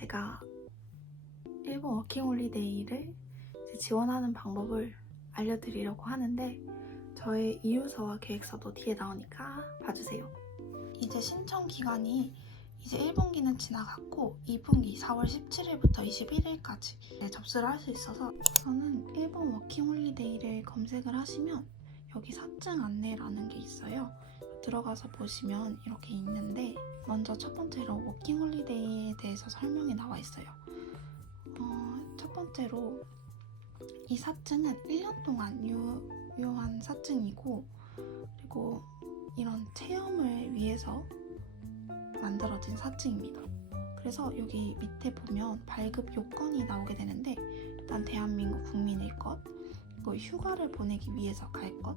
제가 일본 워킹홀리데이를 지원하는 방법을 알려드리려고 하는데 저의 이유서와 계획서도 뒤에 나오니까 봐주세요. 이제 신청 기간이 이제 1분기는 지나갔고 2분기 4월 17일부터 21일까지 접수를 할 수 있어서 저는 일본 워킹홀리데이를 검색을 하시면 여기 사증 안내라는 게 있어요. 들어가서 보시면 이렇게 있는데 먼저 첫 번째로 워킹홀리데이에 대해서 설명이 나와 있어요. 첫 번째로 이 사증은 1년 동안 유효한 사증이고 그리고 이런 체험을 위해서 만들어진 사증입니다. 그래서 여기 밑에 보면 발급 요건이 나오게 되는데 일단 대한민국 국민일 것, 그리고 휴가를 보내기 위해서 갈 것,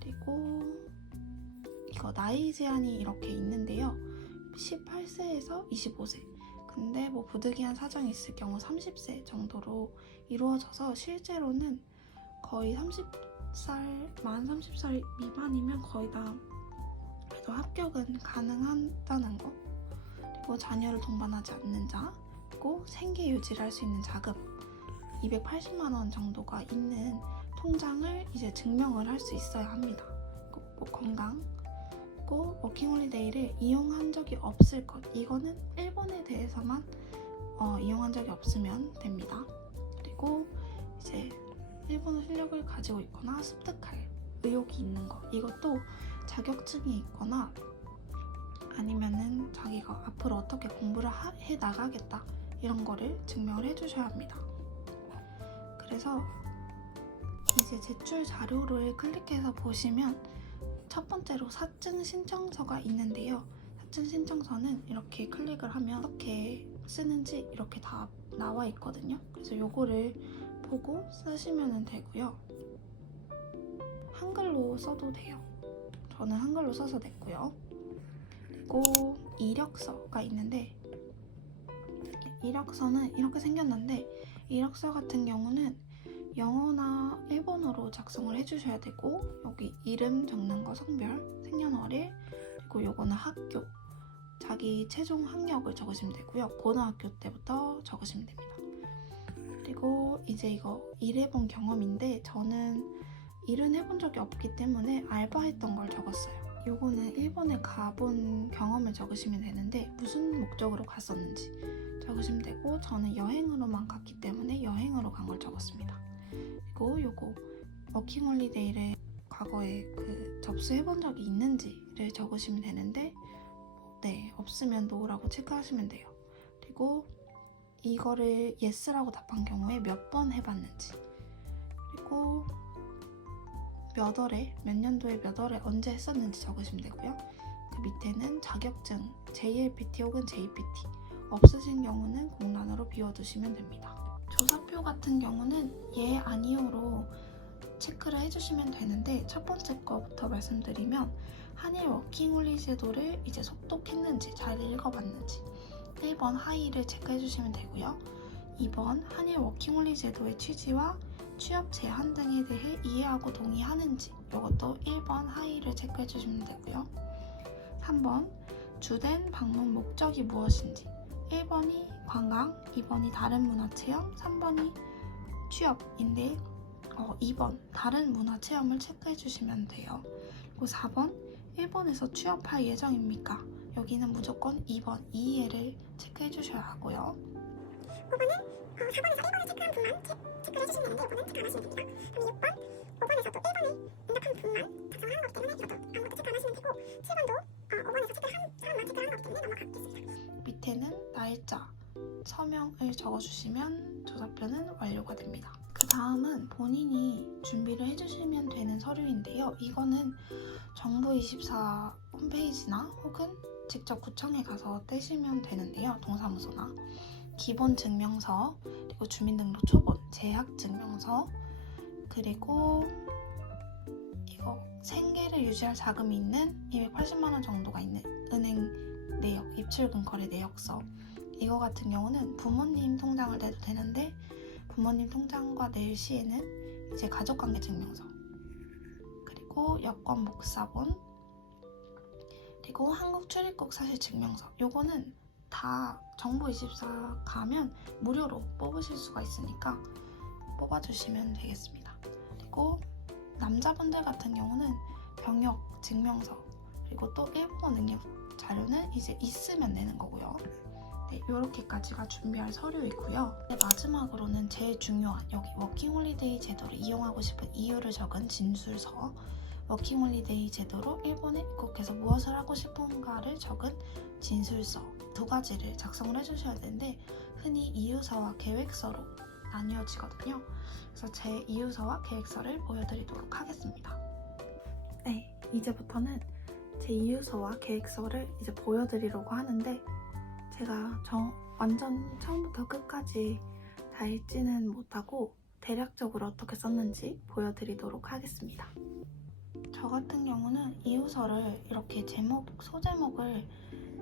그리고 이거 나이 제한이 이렇게 있는데요. 18세에서 25세. 근데 뭐 부득이한 사정이 있을 경우 30세 정도로 이루어져서 실제로는 거의 만 30살 미만이면 거의 다 그래도 합격은 가능하다는 거. 그리고 자녀를 동반하지 않는 자, 그리고 생계 유지를 할 수 있는 자금 280만 원 정도가 있는 통장을 이제 증명을 할 수 있어야 합니다. 뭐 건강, 그리고 워킹홀리데이를 이용한 적이 없을 것. 이거는 일본에 대해서만 이용한 적이 없으면 됩니다. 그리고 이제 일본어 실력을 가지고 있거나 습득할 의욕이 있는 것. 이것도 자격증이 있거나 아니면은 자기가 앞으로 어떻게 공부를 해 나가겠다 이런 거를 증명을 해주셔야 합니다. 그래서 이제 제출 자료를 클릭해서 보시면 첫 번째로 사증 신청서가 있는데요. 사증 신청서는 이렇게 클릭을 하면 어떻게 쓰는지 이렇게 다 나와 있거든요. 그래서 요거를 보고 쓰시면 되고요. 한글로 써도 돼요. 저는 한글로 써서 냈고요. 그리고 이력서가 있는데 이력서는 이렇게 생겼는데 이력서 같은 경우는 영어나 일본어로 작성을 해주셔야 되고 여기 이름 적는 거 성별, 생년월일, 그리고 요거는 학교, 자기 최종 학력을 적으시면 되고요. 고등학교 때부터 적으시면 됩니다. 그리고 이제 이거 일해본 경험인데 저는 일은 해본 적이 없기 때문에 알바했던 걸 적었어요. 요거는 일본에 가본 경험을 적으시면 되는데 무슨 목적으로 갔었는지 적으시면 되고 저는 여행으로만 갔기 때문에 여행으로 간 걸 적었습니다. 그리고 요거 워킹홀리데이를 과거에 접수해본 적이 있는지를 적으시면 되는데 네, 없으면 no라고 체크하시면 돼요. 그리고 이거를 yes라고 답한 경우에 몇 번 해봤는지, 그리고 몇 년도에 몇 월에 언제 했었는지 적으시면 되고요. 그 밑에는 자격증, JLPT 혹은 JPT 없으신 경우는 공란으로 비워두시면 됩니다. 조사표 같은 경우는 예, 아니요로 체크를 해주시면 되는데 첫 번째 거부터 말씀드리면 한일 워킹홀리 제도를 이제 속독했는지 잘 읽어봤는지 1번 하이를 체크해주시면 되고요. 2번 한일 워킹홀리 제도의 취지와 취업 제한 등에 대해 이해하고 동의하는지 이것도 1번 하이를 체크해주시면 되고요. 3번 주된 방문 목적이 무엇인지 1번이 관광, 2번이 다른 문화체험, 3번이 취업인데 2번 다른 문화체험을 체크해주시면 돼요. 그리고 4번 일본에서 취업할 예정입니까? 여기는 무조건 2번 이해를 체크해주셔야 하고요. 5번은 4번에서 1번을 체크한 분만 체크를 해주시면 되는데 5번은 체크 안 하시면 됩니다. 그럼 6번, 5번에서도 1번에 응답한 분만 작성을 하는 거기 때문에 이것도 아무것도 체크 안 하시면 되고 7번도 5번에서 체크한 사람만 체크를 하는 거기 때문에 넘어가겠습니다. 밑에는 날짜, 서명을 적어주시면 조사표는 완료가 됩니다. 그 다음은 본인이 준비를 해주시면 되는 서류인데요. 이거는 정부24 홈페이지나 혹은 직접 구청에 가서 떼시면 되는데요. 동사무소나 기본 증명서, 그리고 주민등록 초본, 재학증명서, 그리고 이거 생계를 유지할 자금이 있는 280만 원 정도가 있는 은행 내역, 입출금 거래 내역서. 이거 같은 경우는 부모님 통장을 내도 되는데 부모님 통장과 낼 시에는 이제 가족관계 증명서, 그리고 여권 복사본, 그리고 한국 출입국 사실 증명서. 요거는 다 정보24 가면 무료로 뽑으실 수가 있으니까 뽑아주시면 되겠습니다. 그리고 남자분들 같은 경우는 병역 증명서 그리고 또 일본어 능력 자료는 이제 있으면 내는 거고요. 네, 이렇게까지가 준비할 서류이고요. 네, 마지막으로는 제일 중요한 여기 워킹홀리데이 제도를 이용하고 싶은 이유를 적은 진술서, 워킹홀리데이 제도로 일본에 입국해서 무엇을 하고 싶은가를 적은 진술서 두 가지를 작성을 해주셔야 되는데 흔히 이유서와 계획서로 나뉘어지거든요. 그래서 제 이유서와 계획서를 보여드리도록 하겠습니다. 네, 이제부터는 제 이유서와 계획서를 이제 보여드리려고 하는데 제가 완전 처음부터 끝까지 다 읽지는 못하고 대략적으로 어떻게 썼는지 보여드리도록 하겠습니다. 저 같은 경우는 이유서를 이렇게 소제목을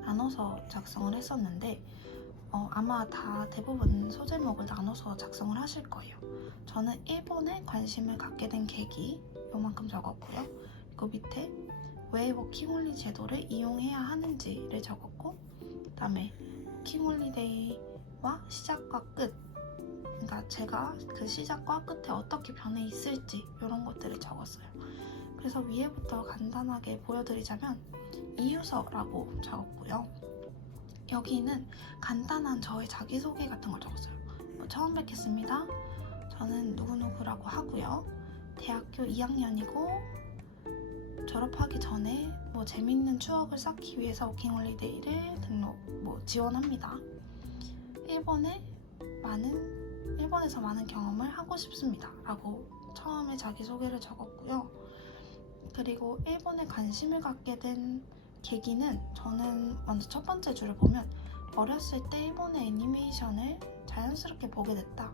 나눠서 작성을 했었는데 아마 다 대부분 소제목을 나눠서 작성을 하실 거예요. 저는 일본에 관심을 갖게 된 계기 요만큼 적었고요. 그 밑에 왜 워킹홀리 제도를 이용해야 하는지를 적었고 그 다음에 워킹홀리데이와 시작과 끝, 그러니까 제가 그 시작과 끝에 어떻게 변해 있을지 이런 것들을 적었어요. 그래서 위에부터 간단하게 보여드리자면 이유서라고 적었고요. 여기는 간단한 저의 자기소개 같은 걸 적었어요. 처음 뵙겠습니다. 저는 누구누구라고 하고요. 대학교 2학년이고 졸업하기 전에 재밌는 추억을 쌓기 위해서 워킹홀리데이를 지원합니다. 일본에서 많은 경험을 하고 싶습니다. 라고 처음에 자기소개를 적었고요. 그리고 일본에 관심을 갖게 된 계기는 저는 먼저 첫 번째 줄을 보면 어렸을 때 일본의 애니메이션을 자연스럽게 보게 됐다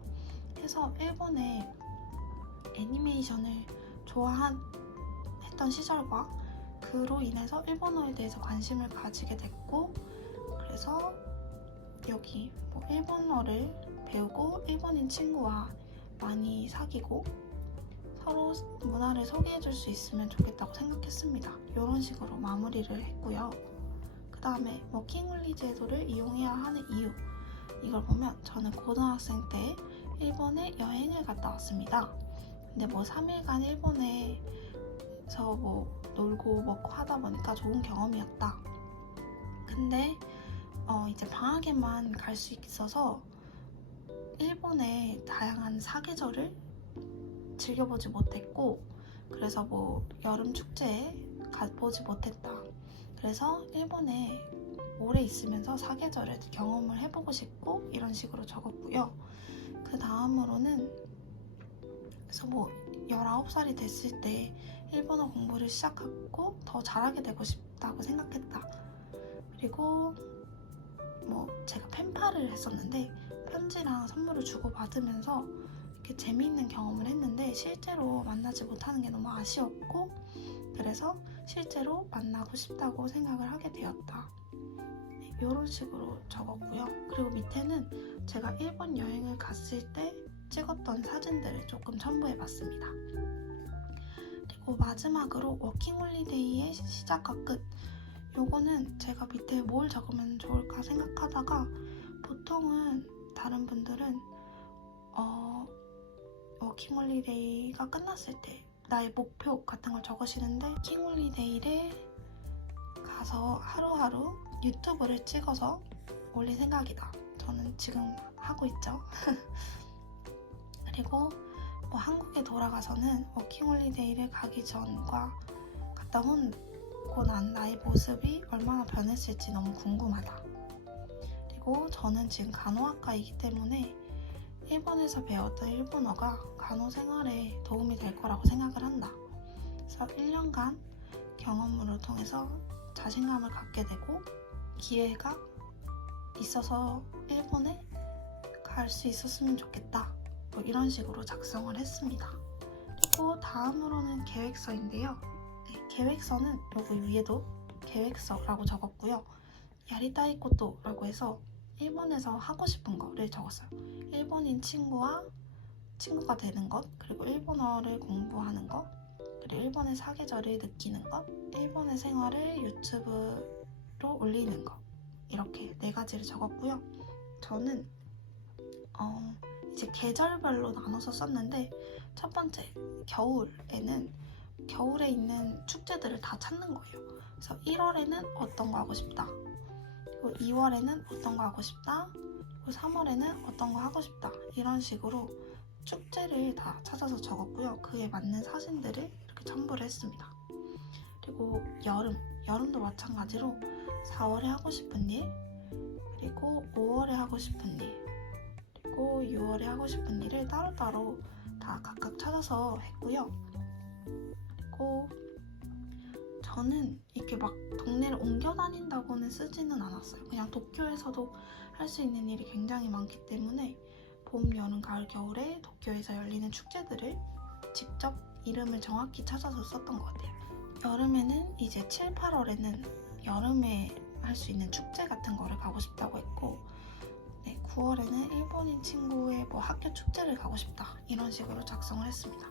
해서 일본의 애니메이션을 좋아했던 시절과 그로 인해서 일본어에 대해서 관심을 가지게 됐고 그래서 여기 일본어를 배우고 일본인 친구와 많이 사귀고 서로 문화를 소개해줄 수 있으면 좋겠다고 생각했습니다. 이런 식으로 마무리를 했고요. 그 다음에 워킹홀리 제도를 이용해야 하는 이유 이걸 보면 저는 고등학생 때 일본에 여행을 갔다 왔습니다. 근데 3일간 일본에서 놀고 먹고 하다 보니까 좋은 경험이었다. 근데 이제 방학에만 갈 수 있어서 일본의 다양한 사계절을 즐겨보지 못했고 그래서 여름 축제에 가보지 못했다. 그래서 일본에 오래 있으면서 사계절을 경험을 해보고 싶고 이런 식으로 적었고요. 그 다음으로는 그래서 19살이 됐을 때 일본어 공부를 시작하고 더 잘하게 되고 싶다고 생각했다. 그리고 제가 펜팔을 했었는데 편지랑 선물을 주고받으면서 이렇게 재미있는 경험을 했는데 실제로 만나지 못하는 게 너무 아쉬웠고 그래서 실제로 만나고 싶다고 생각을 하게 되었다. 이런 식으로 적었고요. 그리고 밑에는 제가 일본 여행을 갔을 때 찍었던 사진들을 조금 첨부해봤습니다. 그리고 마지막으로 워킹홀리데이의 시작과 끝 요거는 제가 밑에 뭘 적으면 좋을까 생각하다가 보통은 다른 분들은 워킹홀리데이가 끝났을 때 나의 목표 같은 걸 적으시는데 워킹홀리데이를 가서 하루하루 유튜브를 찍어서 올릴 생각이다. 저는 지금 하고 있죠. 그리고 한국에 돌아가서는 워킹홀리데이를 가기 전과 갔다 오고 난 나의 모습이 얼마나 변했을지 너무 궁금하다. 그리고 저는 지금 간호학과이기 때문에 일본에서 배웠던 일본어가 간호 생활에 도움이 될 거라고 생각을 한다. 그래서 1년간 경험으로 통해서 자신감을 갖게 되고 기회가 있어서 일본에 갈 수 있었으면 좋겠다. 이런 식으로 작성을 했습니다. 그리고 다음으로는 계획서인데요. 계획서는 여기 위에도 계획서라고 적었고요. 야리타이코토라고 해서 일본에서 하고 싶은 거를 적었어요. 일본인 친구가 되는 것, 그리고 일본어를 공부하는 것, 그리고 일본의 사계절을 느끼는 것, 일본의 생활을 유튜브로 올리는 것 이렇게 4가지를 적었고요. 저는 이제 계절별로 나눠서 썼는데 첫 번째 겨울에 있는 축제들을 다 찾는 거예요. 그래서 1월에는 어떤 거 하고 싶다. 그리고 2월에는 어떤 거 하고 싶다. 그리고 3월에는 어떤 거 하고 싶다. 이런 식으로 축제를 다 찾아서 적었고요. 그에 맞는 사진들을 이렇게 첨부를 했습니다. 그리고 여름도 마찬가지로 4월에 하고 싶은 일, 그리고 5월에 하고 싶은 일, 그리고 6월에 하고 싶은 일을 따로따로 다 각각 찾아서 했고요. 그리고 저는 이렇게 막 동네를 옮겨 다닌다고는 쓰지는 않았어요. 그냥 도쿄에서도 할 수 있는 일이 굉장히 많기 때문에 봄, 여름, 가을, 겨울에 도쿄에서 열리는 축제들을 직접 이름을 정확히 찾아서 썼던 것 같아요. 여름에는 이제 7, 8월에는 여름에 할 수 있는 축제 같은 거를 가고 싶다고 했고, 9월에는 일본인 친구의 학교 축제를 가고 싶다, 이런 식으로 작성을 했습니다.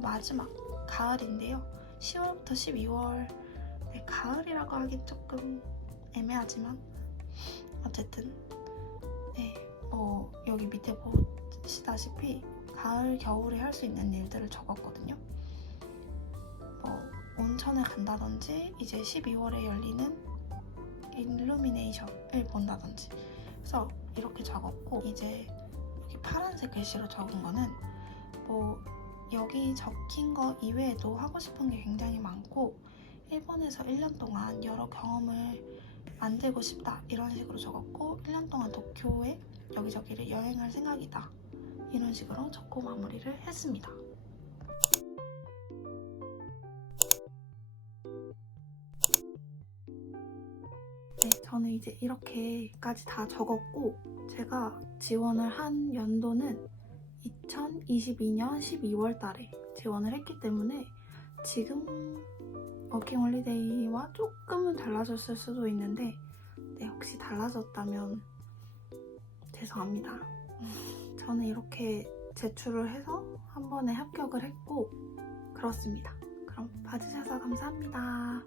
마지막 가을인데요. 10월부터 12월, 가을이라고 하긴 조금 애매하지만 어쨌든 여기 밑에 보시다시피 가을, 겨울에 할 수 있는 일들을 적었거든요. 온천을 간다든지 이제 12월에 열리는 일루미네이션을 본다든지, 그래서 이렇게 적었고, 이제 여기 파란색 글씨로 적은 거는 여기 적힌 거 이외에도 하고 싶은 게 굉장히 많고 일본에서 1년 동안 여러 경험을 만들고 싶다, 이런 식으로 적었고, 1년 동안 도쿄에 여기저기를 여행할 생각이다, 이런 식으로 적고 마무리를 했습니다. 저는 이제 이렇게까지 다 적었고, 제가 지원을 한 연도는 2022년 12월 달에 지원을 했기 때문에 지금 워킹홀리데이와 조금은 달라졌을 수도 있는데 혹시 달라졌다면 죄송합니다. 저는 이렇게 제출을 해서 한 번에 합격을 했고 그렇습니다. 그럼 봐주셔서 감사합니다.